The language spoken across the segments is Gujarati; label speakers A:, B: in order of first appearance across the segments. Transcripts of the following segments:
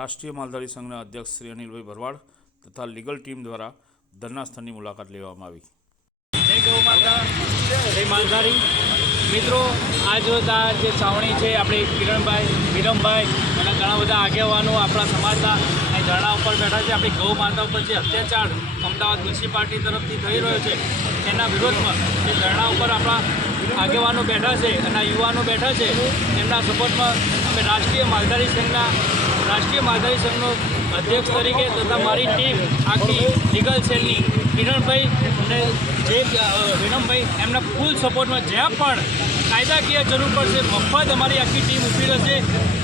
A: રાષ્ટ્રીય માલધારી સંઘના અધ્યક્ષ શ્રી અનિલભાઈ ભરવાડ તથા લીગલ ટીમ દ્વારા ધરના સ્થળની મુલાકાત લેવામાં આવી.
B: જય ગૌ માતા. જય માલધારી. મિત્રો, આજ આ જે છાવણી છે, આપણી કિરણભાઈ, વિરમભાઈ અને ઘણા બધા આગેવાનો આપણા સમાજના અહીં ધરણા ઉપર બેઠા છે. આપણી ગૌ માતા ઉપર જે અત્યાચાર અમદાવાદ મ્યુનિસિપાલિટી તરફથી થઈ રહ્યો છે, એના વિરોધમાં જે ધરણા ઉપર આપણા આગેવાનો બેઠા છે અને યુવાનો બેઠા છે, એમના સપોર્ટમાં અમે રાષ્ટ્રીય માલધારી સંઘના રાષ્ટ્રીય માધારી સંઘનો અધ્યક્ષ તરીકે તથા મારી ટીમ આખી લીગલ સેલની કિરણભાઈ અને જે વિનમભાઈ, એમના ફૂલ સપોર્ટમાં જ્યાં પણ કાયદાકીય જરૂર પડશે, મફત અમારી આખી ટીમ ઊભી રહેશે.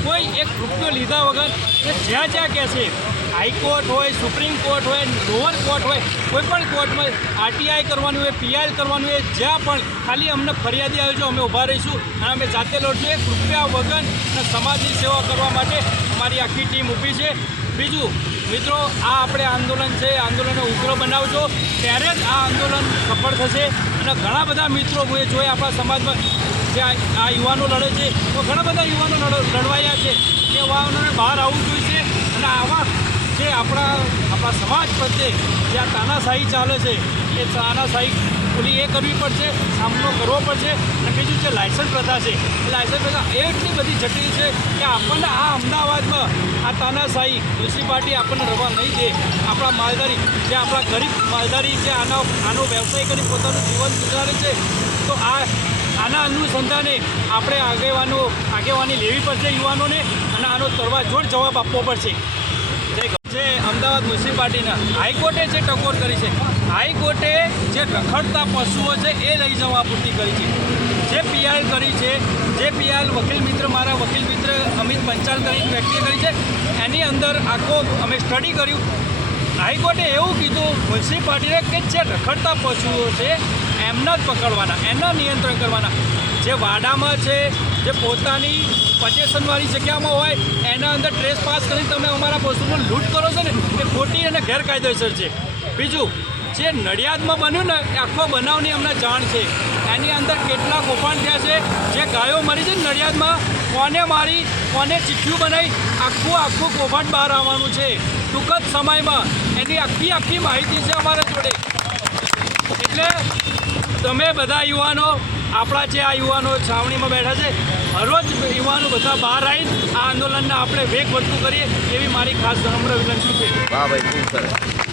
B: કોઈ એક રૂપિયો લીધા વગર જ્યાં જ્યાં કહેશે હાઈકોર્ટ હોય, સુપ્રીમ કોર્ટ હોય, લોઅર કોર્ટ હોય કોઈ પણ કોર્ટમાં આરટીઆઈ કરવાનું હોય, પીઆઈ કરવાનું હોય, જ્યાં પણ ખાલી અમને ફરિયાદી આવે છે, અમે ઊભા રહીશું અને અમે જાતે લડશું. કૃપયા વગર અને સમાજની સેવા કરવા માટે અમારી આખી ટીમ ઊભી છે. બીજું, મિત્રો, આ આપણે આંદોલન છે આંદોલનને ઉગ્ર બનાવજો. ત્યારે જ આ આંદોલન સફળ થશે અને ઘણા બધા મિત્રો એ જોઈએ આપણા સમાજમાં જે આ યુવાનો લડે છે, તો ઘણા બધા યુવાનો લડ- લડવાયા છે. કે યુવાનોને બહાર આવવું જોઈએ અને આવા જે આપણા આપણા સમાજ પ્રત્યે જે આ તાનાશાહી ચાલે છે, એ તાનાશાહી ઓલી એ કરવી પડશે, સામનો કરવો પડશે અને બીજું જે લાયસન્સ પ્રથા છે, એ લાયસન્સ પ્રથા એટલી બધી જટિલ છે કે આપણને આ અમદાવાદમાં આ તાનાશાહી મ્યુનિસિપાલિટી આપણને રવા નહીં દે આપણા માલધારી, જે આપણા ગરીબ માલધારી જે આનો આનો વ્યવસાય કરી પોતાનું જીવન ગુજારે છે, તો આ, આના અનુસંધાને આપણે આગેવાનો, આગેવાની લેવી પડશે યુવાનોને અને આનો તરવાજોડ જવાબ આપવો પડશે. જે અમદાવાદ મ્યુનિસિપાલિટીના. હાઈકોર્ટે જે ટકોર કરી છે, હાઈકોર્ટે જે રખડતા પશુઓ છે એ લઈ જવા પૂરતી કરી છે. જે પીઆઈએલ કરી છે, જે પીઆઈએલ વકીલ મિત્ર, મારા વકીલ મિત્ર અમિત પંચાલ કરીને વ્યક્તિએ કરી છે, એની અંદર આખો અમે સ્ટડી કર્યું. હાઈકોર્ટે એવું કીધું, મ્યુનિસિપાલિટીને કે જે રખડતા પશુઓ છે એમના જ પકડવાના એના નિયંત્રણ કરવાના. જે વાડામાં છે, જે પોતાની પજેશનવાળી જગ્યામાં હોય, એના અંદર ટ્રેસ પાસ કરીને તમે અમારા પશુનો લૂંટ કરો છો ને, એ ખોટી અને ગેરકાયદેસર છે. બીજું, જે નડિયાદમાં બન્યું ને, એ આખો બનાવની અમને જાણ છે. એની અંદર કેટલા કૌભાંડ થયા છે. જે ગાયો મરી છે નડિયાદમાં, કોને મારી, કોને ચીઠ્ઠીઓ બનાવી, આખું આખું કૌભાંડ બહાર આવવાનું છે. ટૂંક જ સમયમાં એની આખી આખી માહિતી છે અમારા જોડે. એટલે તમે બધા યુવાનો, આપણા જે આ યુવાનો છાવણીમાં બેઠા છે હરરોજ યુવાનો બધા બહાર આવી આ આંદોલનને આપણે વેગ વધતું કરીએ એવી મારી ખાસ નમ્ર વિનંતી છે.
C: વાહ ભાઈ, ખૂબ સરસ.